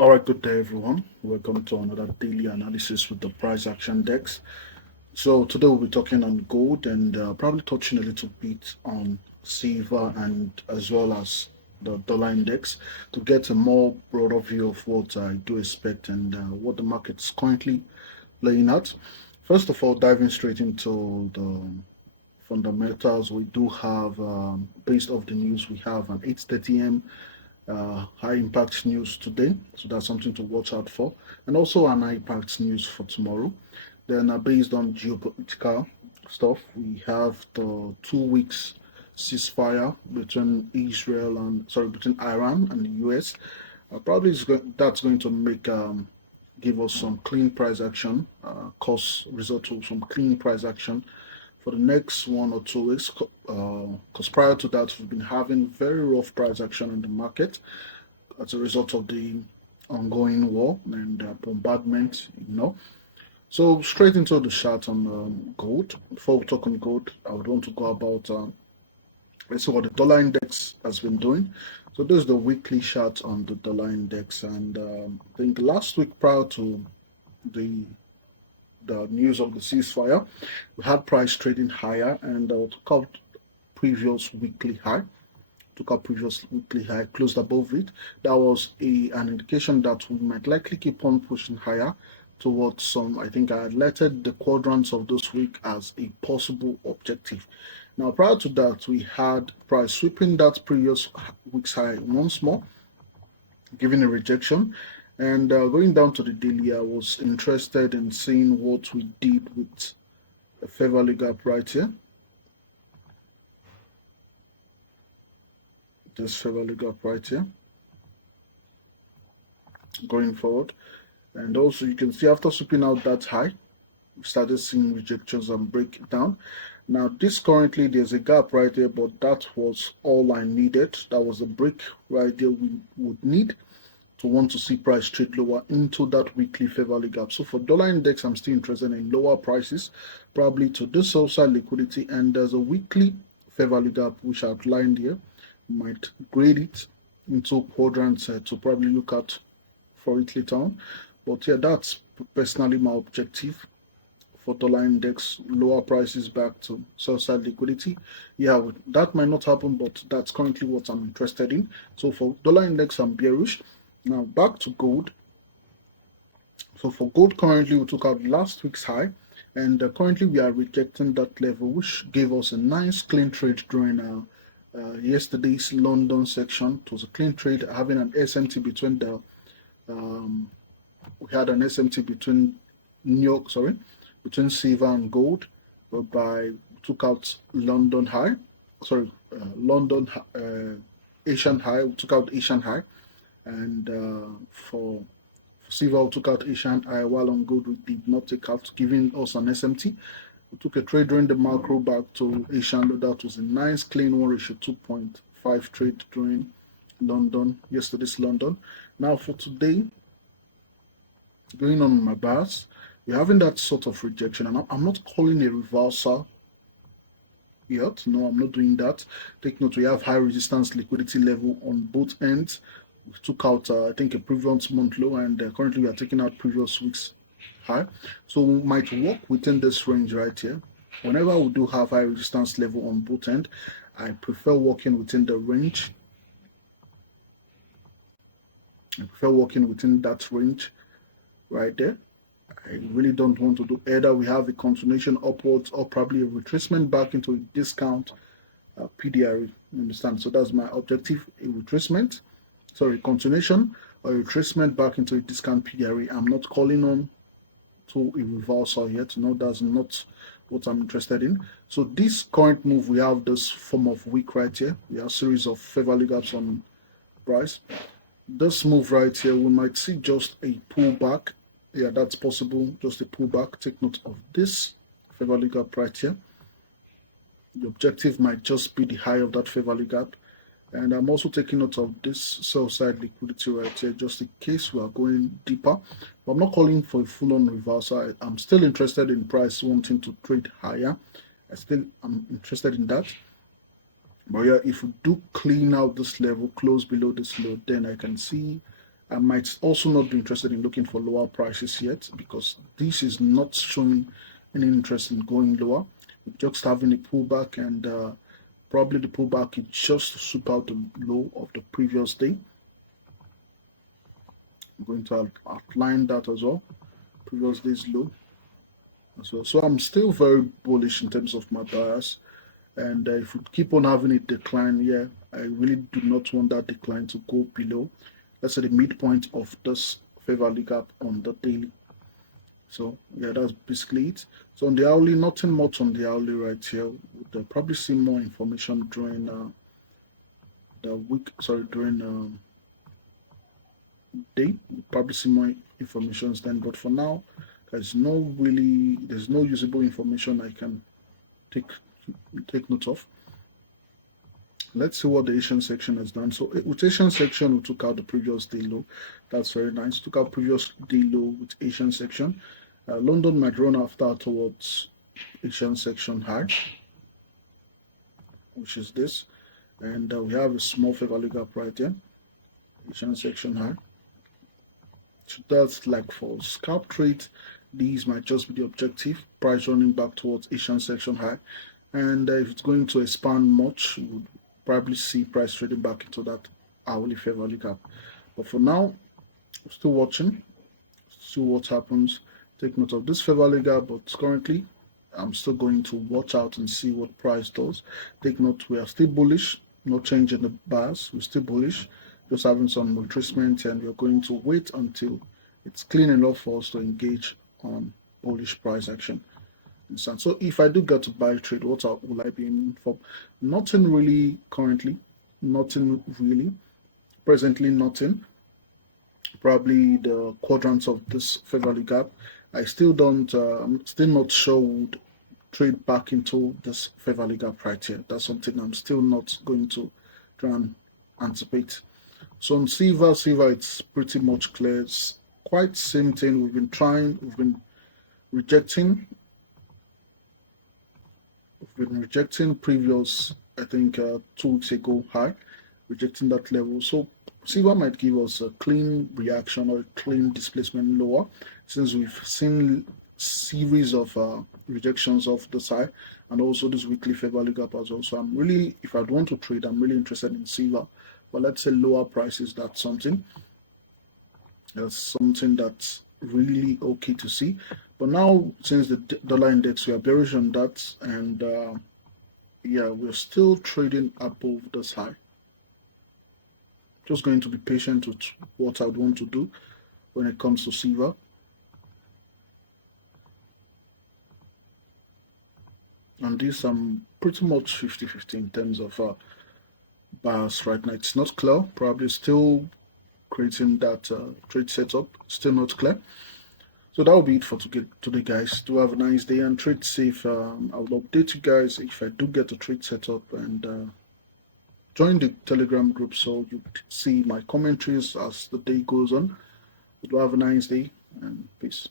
All right, good day, everyone. Welcome to another daily analysis with the price action decks. So today we'll be talking on gold and probably touching a little bit on silver and as well as the dollar index to get a more broader view of what I do expect and what the market's currently playing at. First of all, diving straight into the fundamentals, we do have, based off the news, we have an 8:30 a.m. High impact news today, so that's something to watch out for, and also an high impact news for tomorrow. Then, based on geopolitical stuff, we have the 2 weeks ceasefire between between Iran and the US. Probably that's going to make give us some clean price action, cause result to some clean price action for the next 1 or 2 weeks. Because prior to that, we've been having very rough price action in the market as a result of the ongoing war and bombardment. So straight into the chart on gold. Before we talk on gold, I would want to go about let's see what the dollar index has been doing. So this is the weekly chart on the dollar index, and I think last week prior to the news of the ceasefire, we had price trading higher and took out previous weekly high. Closed above it. That was an indication that we might likely keep on pushing higher towards some. I think I highlighted the quadrants of this week as a possible objective. Now, prior to that, we had price sweeping that previous week's high once more, giving a rejection. And going down to the daily, I was interested in seeing what we did with a fair value gap right here. This fair value gap right here. Going forward. And also you can see after sweeping out that high, we started seeing rejections and breakdown. Now this currently, there's a gap right there, but that was all I needed. That was a break right there we would need to want to see price trade lower into that weekly fair value gap. So for dollar index, I'm still interested in lower prices, probably to this outside liquidity, and there's a weekly fair value gap which I outlined here. Might grade it into quadrants to probably look at for it later on. But yeah, that's personally my objective for dollar index, lower prices back to sell side liquidity. Yeah, that might not happen, but that's currently what I'm interested in. So for dollar index, I'm bearish. Now back to gold. So for gold, currently we took out last week's high, and currently we are rejecting that level, which gave us a nice clean trade during yesterday's London section. It was a clean trade, having an SMT between we had an SMT between between silver and gold, whereby we took out London high, London Asian high. We took out Asian high, and for silver we took out Asian high, while on gold we did not take out, giving us an SMT. We took a trade during the macro back to Asian low. That was a nice clean 1:2.5 trade during yesterday's London. Now for today, going on my bars, we're having that sort of rejection, and I'm not calling a reversal yet. No, I'm not doing that. Take note, we have high resistance liquidity level on both ends. We took out, I think, a previous month low, and currently we are taking out previous week's high. So we might work within this range right here. Whenever we do have high resistance level on both ends, I prefer working within the range. I prefer working within that range right there. I really don't want to do either. We have a continuation upwards or probably a retracement back into a discount PDRE. You understand? So that's my objective: a continuation or a retracement back into a discount PDRE. I'm not calling on to a reversal yet. No, that's not what I'm interested in. So this current move, we have this form of wick right here. We have a series of fair value gaps on price. This move right here, we might see just a pullback. Yeah, that's possible, just a pullback. Take note of this fair value gap right here. The objective might just be the high of that fair value gap. And I'm also taking note of this sell side liquidity right here, just in case we are going deeper. But I'm not calling for a full-on reversal. I'm still interested in price wanting to trade higher. I'm interested in that. But yeah, if we do clean out this level, close below this low, then I can see I might also not be interested in looking for lower prices yet, because this is not showing any interest in going lower. We're just having a pullback, and probably the pullback is just to sweep out the low of the previous day. I'm going to outline that as well, previous day's low. So I'm still very bullish in terms of my bias. And if we keep on having a decline here, I really do not want that decline to go below, let's say, the midpoint of this fair value gap on the daily. So yeah, that's basically it. So on the hourly, nothing much on the hourly right here. We'll probably see more information during the week. Sorry, during day. We'll probably see more information then. But for now, there's no usable information I can take note of. Let's see what the Asian section has done. So with Asian section, we took out the previous day low. That's very nice. Took out previous day low with Asian section. London might run after towards Asian section high, which is this. And we have a small fair value gap right here. Asian section high. So that's like for scalp trade, these might just be the objective. Price running back towards Asian section high. And if it's going to expand much, we would probably see price trading back into that hourly fair value gap. But for now, still watching, see what happens. Take note of this fair value gap, but currently I'm still going to watch out and see what price does. Take note, we are still bullish, no change in the bias. We're still bullish, just having some retracement, and we're going to wait until it's clean enough for us to engage on bullish price action. So if I do get to buy trade, what will I be aiming for? Nothing really currently, nothing really, presently nothing. Probably the quadrants of this fair value gap. I still don't, I'm still not sure would trade back into this fair value gap right here. That's something I'm still not going to try and anticipate. So on silver, it's pretty much clear. It's quite same thing. We've been rejecting previous, I think 2 weeks ago high, rejecting that level. So silver might give us a clean reaction or a clean displacement lower, since we've seen series of rejections of the high, and also this weekly fair value gap as well. So I'm really, if I'd want to trade, I'm really interested in silver. But let's say lower prices, that's something that's really okay to see. But now, since the dollar index, we are bearish on that, and yeah, we're still trading above this high. Just going to be patient with what I would want to do when it comes to silver. And this, I'm pretty much 50-50 in terms of bias right now. It's not clear, probably still creating that trade setup, still not clear. So that will be it for today, guys. Do have a nice day and trade safe. I will update you guys if I do get a trade setup, and join the Telegram group so you see my commentaries as the day goes on. Do have a nice day and peace.